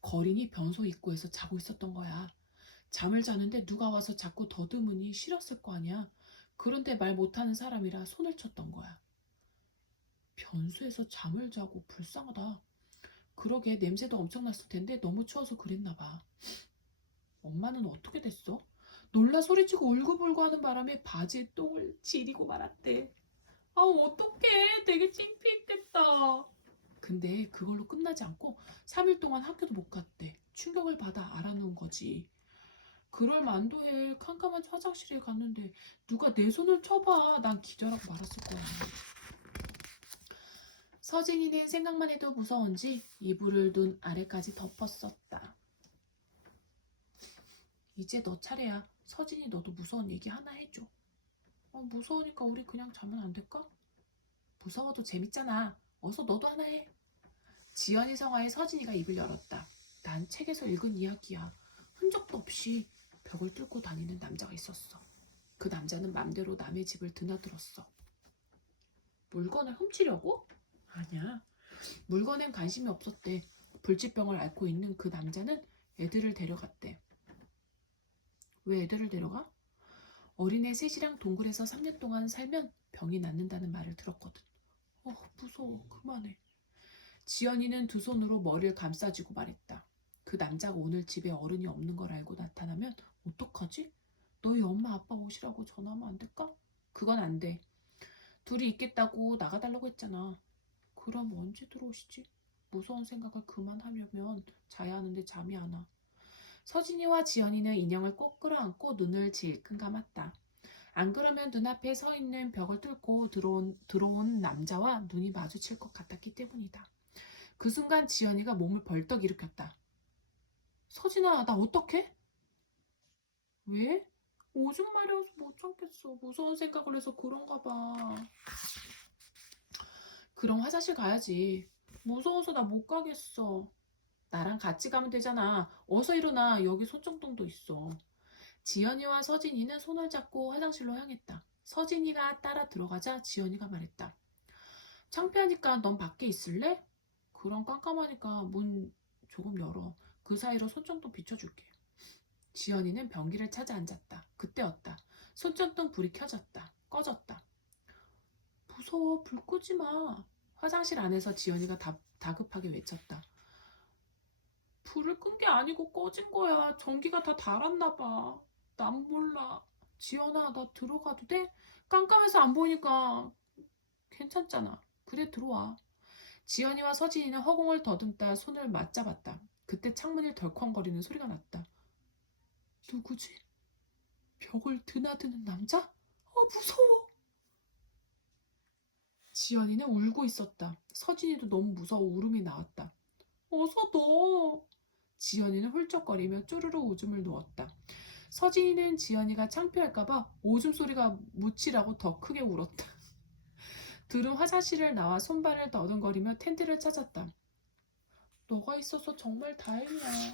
거린이 변소 입구에서 자고 있었던 거야. 잠을 자는데 누가 와서 자꾸 더듬으니 싫었을 거 아니야. 그런데 말 못하는 사람이라 손을 쳤던 거야. 변소에서 잠을 자고 불쌍하다. 그러게 냄새도 엄청 났을 텐데 너무 추워서 그랬나 봐. 엄마는 어떻게 됐어? 놀라 소리치고 울고불고 하는 바람에 바지에 똥을 지리고 말았대. 아, 어떡해. 되게 창피했겠다. 근데 그걸로 끝나지 않고 3일 동안 학교도 못 갔대. 충격을 받아 알아놓은 거지. 그럴 만도 해. 캄캄한 화장실에 갔는데 누가 내 손을 쳐봐. 난 기절하고 말았을 거야. 서진이는 생각만 해도 무서운지 이불을 눈 아래까지 덮었었다. 이제 너 차례야. 서진이 너도 무서운 얘기 하나 해줘. 무서우니까 우리 그냥 자면 안 될까? 무서워도 재밌잖아. 어서 너도 하나 해. 지연이 성화에 서진이가 입을 열었다. 난 책에서 읽은 이야기야. 흔적도 없이 벽을 뚫고 다니는 남자가 있었어. 그 남자는 맘대로 남의 집을 드나들었어. 물건을 훔치려고? 아니야. 물건엔 관심이 없었대. 불치병을 앓고 있는 그 남자는 애들을 데려갔대. 왜 애들을 데려가? 어린애 셋이랑 동굴에서 3년 동안 살면 병이 낫는다는 말을 들었거든. 무서워. 그만해. 지연이는 두 손으로 머리를 감싸쥐고 말했다. 그 남자가 오늘 집에 어른이 없는 걸 알고 나타나면 어떡하지? 너희 엄마 아빠 오시라고 전화하면 안 될까? 그건 안 돼. 둘이 있겠다고 나가달라고 했잖아. 그럼 언제 들어오시지? 무서운 생각을 그만하려면 자야 하는데 잠이 안 와. 서진이와 지연이는 인형을 꼭 끌어안고 눈을 질끈 감았다. 안 그러면 눈앞에 서 있는 벽을 뚫고 들어온 남자와 눈이 마주칠 것 같았기 때문이다. 그 순간 지연이가 몸을 벌떡 일으켰다. 서진아, 나 어떡해? 왜? 오줌 마려워서 못 참겠어. 무서운 생각을 해서 그런가 봐. 그럼 화장실 가야지. 무서워서 나 못 가겠어. 나랑 같이 가면 되잖아. 어서 일어나. 여기 손정동도 있어. 지연이와 서진이는 손을 잡고 화장실로 향했다. 서진이가 따라 들어가자 지연이가 말했다. 창피하니까 넌 밖에 있을래? 그럼 깜깜하니까 문 조금 열어. 그 사이로 손정동 비춰줄게. 지연이는 변기를 찾아 앉았다. 그때였다. 손전등 불이 켜졌다. 꺼졌다. 무서워. 불 끄지 마. 화장실 안에서 지연이가 다급하게 외쳤다. 불을 끈 게 아니고 꺼진 거야. 전기가 다 달았나 봐. 난 몰라. 지연아, 나 들어가도 돼? 깜깜해서 안 보이니까 괜찮잖아. 그래, 들어와. 지연이와 서진이는 허공을 더듬다 손을 맞잡았다. 그때 창문이 덜컹거리는 소리가 났다. 누구지? 벽을 드나드는 남자? 무서워. 지연이는 울고 있었다. 서진이도 너무 무서워 울음이 나왔다. 어서 넣어. 지연이는 훌쩍거리며 쪼르르 오줌을 누웠다. 서진이는 지연이가 창피할까봐 오줌 소리가 묻히라고 더 크게 울었다. 둘은 화장실을 나와 손발을 더듬거리며 텐트를 찾았다. 너가 있어서 정말 다행이야.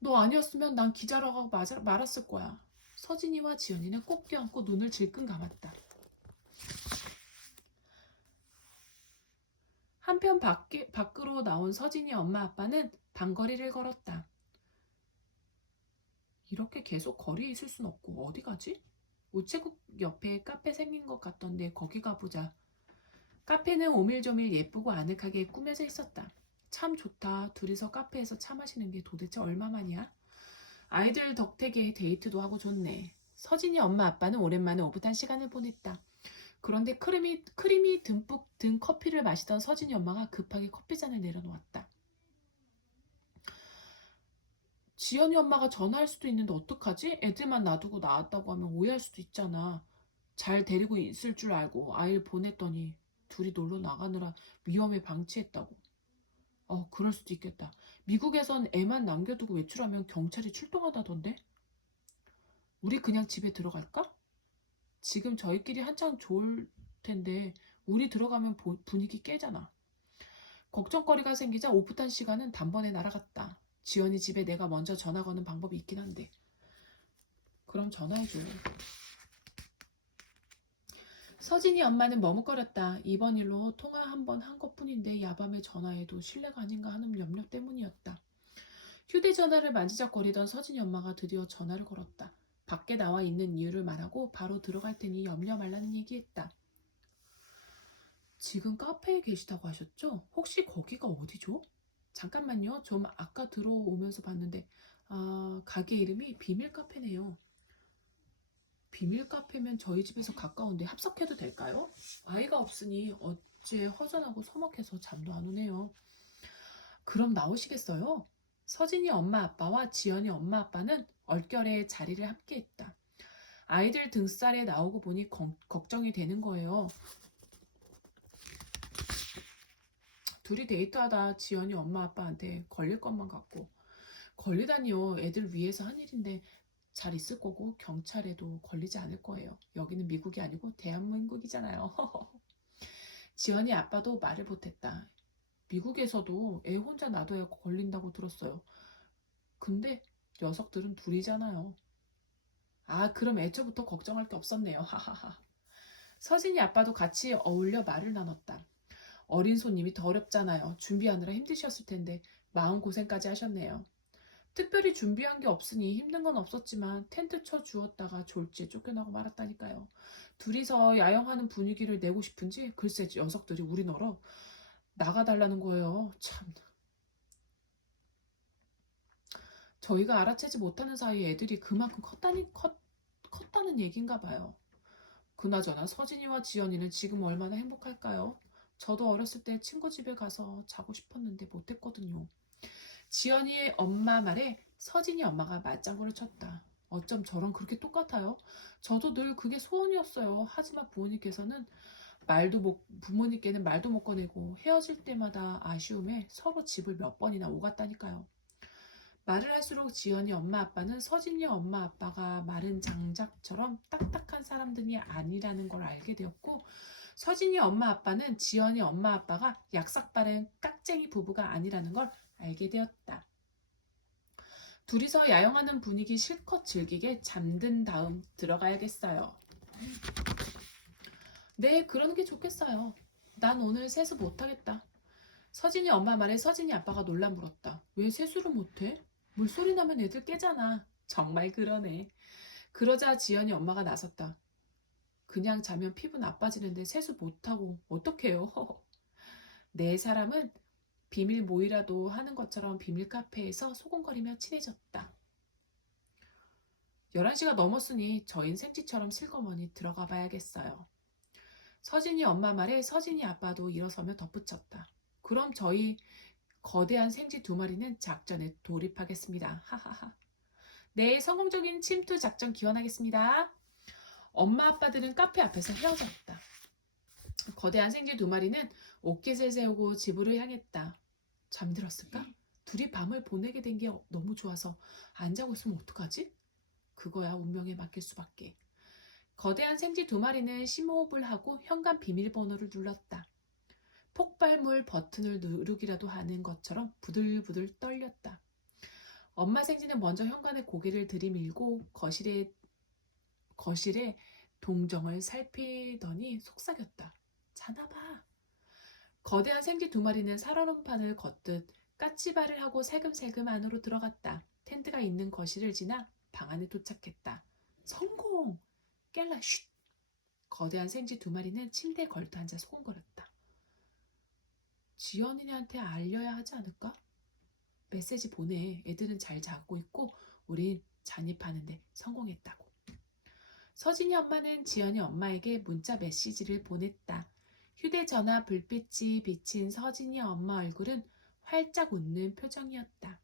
너 아니었으면 난 기절하고 말았을 거야. 서진이와 지연이는 꼭 껴안고 눈을 질끈 감았다. 한편 밖으로 나온 서진이 엄마 아빠는 방거리를 걸었다. 이렇게 계속 거리에 있을 순 없고 어디 가지? 우체국 옆에 카페 생긴 것 같던데 거기 가보자. 카페는 오밀조밀 예쁘고 아늑하게 꾸며져 있었다. 참 좋다. 둘이서 카페에서 차 마시는 게 도대체 얼마만이야? 아이들 덕택에 데이트도 하고 좋네. 서진이 엄마 아빠는 오랜만에 오붓한 시간을 보냈다. 그런데 크림이 듬뿍 든 커피를 마시던 서진이 엄마가 급하게 커피잔을 내려놓았다. 지연이 엄마가 전화할 수도 있는데 어떡하지? 애들만 놔두고 나왔다고 하면 오해할 수도 있잖아. 잘 데리고 있을 줄 알고 아이를 보냈더니 둘이 놀러 나가느라 위험에 방치했다고. 그럴 수도 있겠다. 미국에선 애만 남겨두고 외출하면 경찰이 출동한다던데? 우리 그냥 집에 들어갈까? 지금 저희끼리 한참 좋을 텐데 우리 들어가면 분위기 깨잖아. 걱정거리가 생기자 오붓한 시간은 단번에 날아갔다. 지연이 집에 내가 먼저 전화 거는 방법이 있긴 한데. 그럼 전화해줘. 서진이 엄마는 머뭇거렸다. 이번 일로 통화 한 번 한 것뿐인데 야밤에 전화해도 실례가 아닌가 하는 염려 때문이었다. 휴대전화를 만지작거리던 서진이 엄마가 드디어 전화를 걸었다. 밖에 나와 있는 이유를 말하고 바로 들어갈 테니 염려 말라는 얘기했다. 지금 카페에 계시다고 하셨죠? 혹시 거기가 어디죠? 잠깐만요. 좀 아까 들어오면서 봤는데, 가게 이름이 비밀 카페네요. 비밀 카페면 저희 집에서 가까운데 합석해도 될까요? 아이가 없으니 어째 허전하고 서먹해서 잠도 안 오네요. 그럼 나오시겠어요? 서진이 엄마 아빠와 지연이 엄마 아빠는 얼결에 자리를 함께 했다. 아이들 등살에 나오고 보니 걱정이 되는 거예요. 둘이 데이트하다 지연이 엄마 아빠한테 걸릴 것만 같고. 걸리다니요. 애들 위해서 한 일인데 잘 있을 거고 경찰에도 걸리지 않을 거예요. 여기는 미국이 아니고 대한민국이잖아요. 지연이 아빠도 말을 못했다. 미국에서도 애 혼자 놔둬야 걸린다고 들었어요. 근데 녀석들은 둘이잖아요. 그럼 애초부터 걱정할 게 없었네요. 하하하. 서진이 아빠도 같이 어울려 말을 나눴다. 어린 손님이 더 어렵잖아요. 준비하느라 힘드셨을 텐데 마음고생까지 하셨네요. 특별히 준비한 게 없으니 힘든 건 없었지만 텐트 쳐 주었다가 졸지에 쫓겨나고 말았다니까요. 둘이서 야영하는 분위기를 내고 싶은지 글쎄 녀석들이 우리 너러 나가달라는 거예요. 참. 저희가 알아채지 못하는 사이에 애들이 그만큼 컸다는 얘긴가 봐요. 그나저나 서진이와 지연이는 지금 얼마나 행복할까요? 저도 어렸을 때 친구 집에 가서 자고 싶었는데 못했거든요. 지연이의 엄마 말에 서진이 엄마가 맞장구를 쳤다. 어쩜 저랑 그렇게 똑같아요? 저도 늘 그게 소원이었어요. 하지만 부모님께는 말도 못 꺼내고 헤어질 때마다 아쉬움에 서로 집을 몇 번이나 오갔다니까요. 말을 할수록 지연이 엄마 아빠는 서진이 엄마 아빠가 마른 장작처럼 딱딱한 사람들이 아니라는 걸 알게 되었고, 서진이 엄마 아빠는 지연이 엄마 아빠가 약삭빠른 깍쟁이 부부가 아니라는 걸 알게 되었다. 둘이서 야영하는 분위기 실컷 즐기게 잠든 다음 들어가야겠어요. 네, 그러는 게 좋겠어요. 난 오늘 세수 못하겠다. 서진이 엄마 말에 서진이 아빠가 놀라 물었다. 왜 세수를 못해? 물소리 나면 애들 깨잖아. 정말 그러네. 그러자 지연이 엄마가 나섰다. 그냥 자면 피부 나빠지는데 세수 못하고 어떡해요? 네 사람은 비밀 모의라도 하는 것처럼 비밀 카페에서 소곤거리며 친해졌다. 11시가 넘었으니 저흰 생쥐처럼 슬그머니 들어가 봐야겠어요. 서진이 엄마 말에 서진이 아빠도 일어서며 덧붙였다. 그럼 저희 거대한 생쥐 2마리는 작전에 돌입하겠습니다. 하하하. 네, 성공적인 침투 작전 기원하겠습니다. 엄마 아빠들은 카페 앞에서 헤어졌다. 거대한 생쥐 2마리는 옷깃을 세우고 집으로 향했다. 잠들었을까? 둘이 밤을 보내게 된 게 너무 좋아서 안 자고 있으면 어떡하지? 그거야 운명에 맡길 수밖에. 거대한 생쥐 2마리는 심호흡을 하고 현관 비밀번호를 눌렀다. 폭발물 버튼을 누르기라도 하는 것처럼 부들부들 떨렸다. 엄마 생쥐는 먼저 현관에 고개를 들이밀고 거실에 동정을 살피더니 속삭였다. 자나봐. 거대한 생쥐 2마리는 살얼음판을 걷듯 까치발을 하고 살금살금 안으로 들어갔다. 텐트가 있는 거실을 지나 방 안에 도착했다. 성공! 깰라 쉿! 거대한 생쥐 2마리는 침대에 걸터 앉아 소곤거렸다. 지연이한테 알려야 하지 않을까? 메시지 보내. 애들은 잘 자고 있고 우린 잔입하는데 성공했다고. 서진이 엄마는 지연이 엄마에게 문자 메시지를 보냈다. 휴대전화 불빛이 비친 서진이 엄마 얼굴은 활짝 웃는 표정이었다.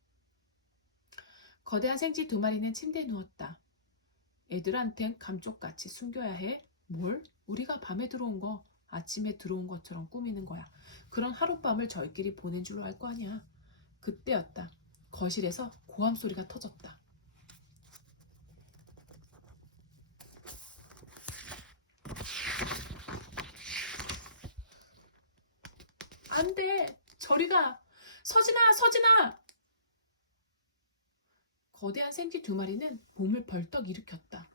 거대한 생쥐 2마리는 침대에 누웠다. 애들한텐 감쪽같이 숨겨야 해? 뭘? 우리가 밤에 들어온 거 아침에 들어온 것처럼 꾸미는 거야. 그런 하룻밤을 저희끼리 보낸 줄로 알 거 아니야. 그때였다. 거실에서 고함 소리가 터졌다. 안 돼! 저리 가! 서진아! 서진아! 거대한 생쥐 2마리는 몸을 벌떡 일으켰다.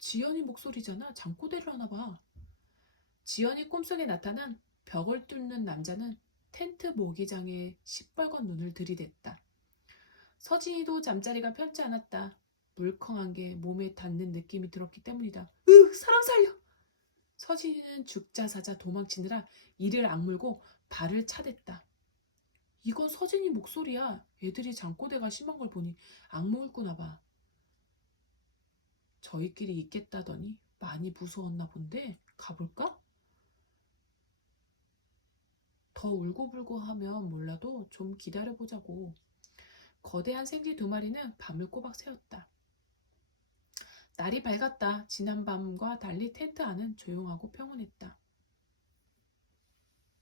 지연이 목소리잖아. 잠꼬대를 하나 봐. 지연이 꿈속에 나타난 벽을 뚫는 남자는 텐트 모기장에 시뻘건 눈을 들이댔다. 서진이도 잠자리가 편치 않았다. 물컹한 게 몸에 닿는 느낌이 들었기 때문이다. 사람 살려! 서진이는 죽자사자 도망치느라 이를 악물고 발을 차댔다. 이건 서진이 목소리야. 애들이 잠꼬대가 심한 걸 보니 악몽을 꾸나 봐. 저희끼리 있겠다더니 많이 무서웠나 본데 가볼까? 더 울고불고 하면 몰라도 좀 기다려보자고. 거대한 생쥐 2마리는 밤을 꼬박 새웠다. 날이 밝았다. 지난밤과 달리 텐트 안은 조용하고 평온했다.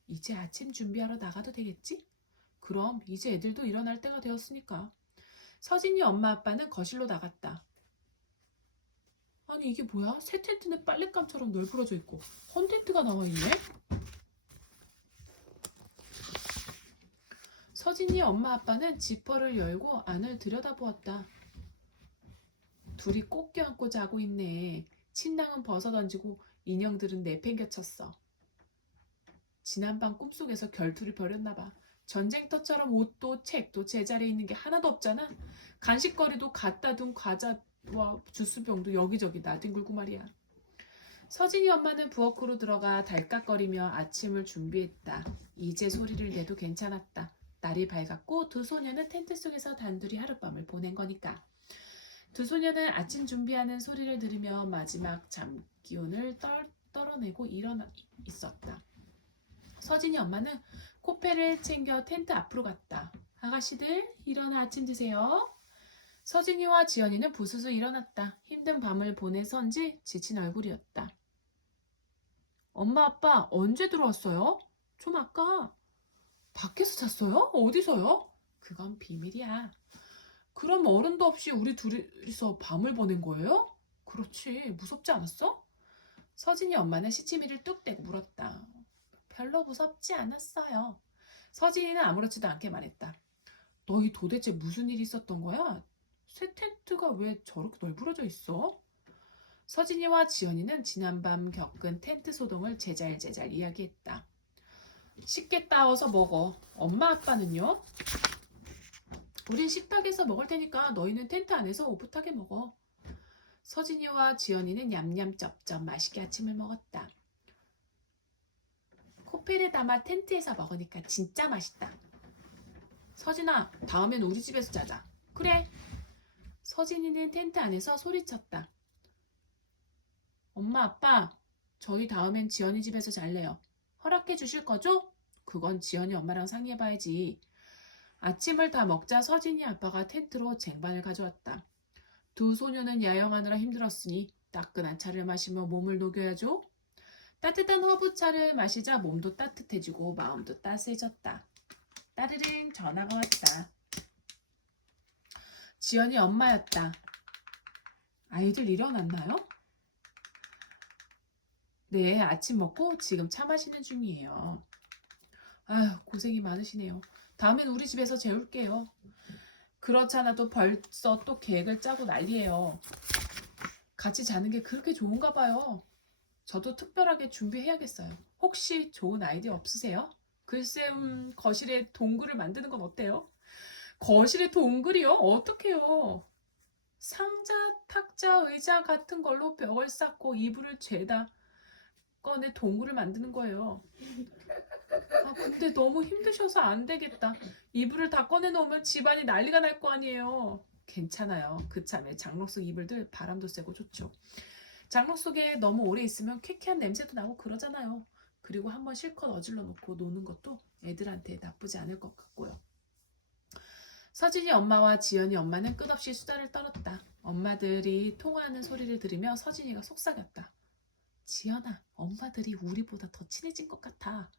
이제 아침 준비하러 나가도 되겠지? 그럼 이제 애들도 일어날 때가 되었으니까. 서진이 엄마 아빠는 거실로 나갔다. 아니 이게 뭐야? 새 텐트는 빨랫감처럼 널브러져 있고 헌 텐트가 나와 있네? 서진이 엄마 아빠는 지퍼를 열고 안을 들여다보았다. 둘이 꼭 껴안고 자고 있네. 침낭은 벗어던지고 인형들은 내팽개쳤어. 지난밤 꿈속에서 결투를 벌였나 봐. 전쟁터처럼 옷도 책도 제자리에 있는 게 하나도 없잖아. 간식거리도 갖다 둔 과자와 주스병도 여기저기 나뒹굴고 말이야. 서진이 엄마는 부엌으로 들어가 달깍거리며 아침을 준비했다. 이제 소리를 내도 괜찮았다. 날이 밝았고 2 소녀는 텐트 속에서 단둘이 하룻밤을 보낸 거니까. 2 소녀는 아침 준비하는 소리를 들으며 마지막 잠기운을 떨어내고 일어나 있었다. 서진이 엄마는 코페를 챙겨 텐트 앞으로 갔다. 아가씨들 일어나 아침 드세요. 서진이와 지연이는 부스스 일어났다. 힘든 밤을 보내선지 지친 얼굴이었다. 엄마 아빠 언제 들어왔어요? 좀 아까. 밖에서 잤어요? 어디서요? 그건 비밀이야. 그럼 어른도 없이 우리 둘이서 밤을 보낸 거예요? 그렇지. 무섭지 않았어? 서진이 엄마는 시치미를 뚝 떼고 물었다. 별로 무섭지 않았어요. 서진이는 아무렇지도 않게 말했다. 너희 도대체 무슨 일이 있었던 거야? 새 텐트가 왜 저렇게 널브러져 있어? 서진이와 지연이는 지난밤 겪은 텐트 소동을 제잘제잘 이야기했다. 쉽게 따워서 먹어. 엄마 아빠는요? 우린 식탁에서 먹을 테니까 너희는 텐트 안에서 오붓하게 먹어. 서진이와 지연이는 냠냠쩝쩝 맛있게 아침을 먹었다. 코펠에 담아 텐트에서 먹으니까 진짜 맛있다. 서진아, 다음엔 우리 집에서 자자. 그래. 서진이는 텐트 안에서 소리쳤다. 엄마, 아빠, 저희 다음엔 지연이 집에서 잘래요. 허락해 주실 거죠? 그건 지연이 엄마랑 상의해봐야지. 아침을 다 먹자 서진이 아빠가 텐트로 쟁반을 가져왔다. 2 소녀는 야영하느라 힘들었으니 따끈한 차를 마시며 몸을 녹여야죠. 따뜻한 허브차를 마시자 몸도 따뜻해지고 마음도 따스해졌다. 따르릉 전화가 왔다. 지연이 엄마였다. 아이들 일어났나요? 네, 아침 먹고 지금 차 마시는 중이에요. 아휴, 고생이 많으시네요. 다음엔 우리 집에서 재울게요. 그렇잖아도 벌써 또 계획을 짜고 난리예요. 같이 자는 게 그렇게 좋은가 봐요. 저도 특별하게 준비해야겠어요. 혹시 좋은 아이디어 없으세요? 글쎄, 거실에 동굴을 만드는 건 어때요? 거실에 동굴이요? 어떡해요? 상자, 탁자, 의자 같은 걸로 벽을 쌓고 이불을 죄다 꺼내 동굴을 만드는 거예요. 아, 근데 너무 힘드셔서 안 되겠다. 이불을 다 꺼내놓으면 집안이 난리가 날 거 아니에요. 괜찮아요. 그참에 장롱 속 이불들 바람도 쐬고 좋죠. 장롱 속에 너무 오래 있으면 쾌쾌한 냄새도 나고 그러잖아요. 그리고 한번 실컷 어질러 놓고 노는 것도 애들한테 나쁘지 않을 것 같고요. 서진이 엄마와 지연이 엄마는 끝없이 수다를 떨었다. 엄마들이 통화하는 소리를 들으며 서진이가 속삭였다. 지연아, 엄마들이 우리보다 더 친해진 것 같아.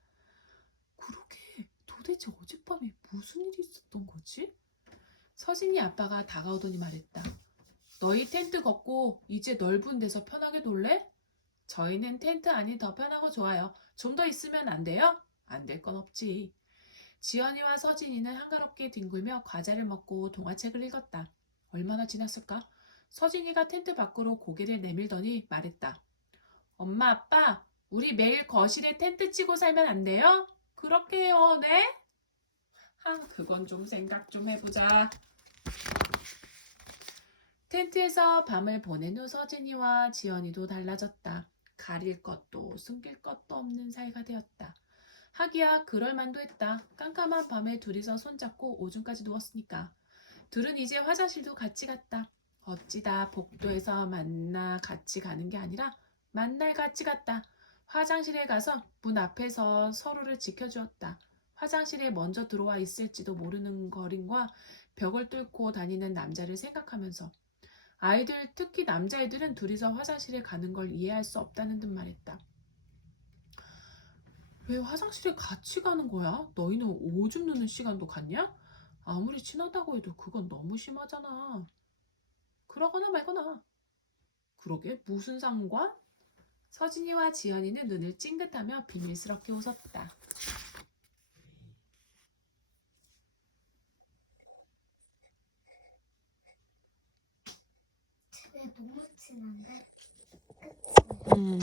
그러게, 도대체 어젯밤에 무슨 일이 있었던 거지? 서진이 아빠가 다가오더니 말했다. 너희 텐트 걷고 이제 넓은 데서 편하게 놀래? 저희는 텐트 안이 더 편하고 좋아요. 좀 더 있으면 안 돼요? 안 될 건 없지. 지연이와 서진이는 한가롭게 뒹굴며 과자를 먹고 동화책을 읽었다. 얼마나 지났을까? 서진이가 텐트 밖으로 고개를 내밀더니 말했다. 엄마, 아빠, 우리 매일 거실에 텐트 치고 살면 안 돼요? 그렇게 해요, 네? 그건 좀 생각 좀 해보자. 텐트에서 밤을 보낸 후 서진이와 지연이도 달라졌다. 가릴 것도 숨길 것도 없는 사이가 되었다. 하기야 그럴 만도 했다. 깜깜한 밤에 둘이서 손잡고 오줌까지 누웠으니까. 둘은 이제 화장실도 같이 갔다. 어찌다 복도에서 만나 같이 가는 게 아니라 만날 같이 갔다. 화장실에 가서 문 앞에서 서로를 지켜주었다. 화장실에 먼저 들어와 있을지도 모르는 거린과 벽을 뚫고 다니는 남자를 생각하면서 아이들, 특히 남자애들은 둘이서 화장실에 가는 걸 이해할 수 없다는 듯 말했다. 왜 화장실에 같이 가는 거야? 너희는 오줌 누는 시간도 같냐? 아무리 친하다고 해도 그건 너무 심하잖아. 그러거나 말거나. 그러게 무슨 상관? 서진이와 지연이는 눈을 찡긋하며 비밀스럽게 웃었다. 쟤네 너무 친한데? 음.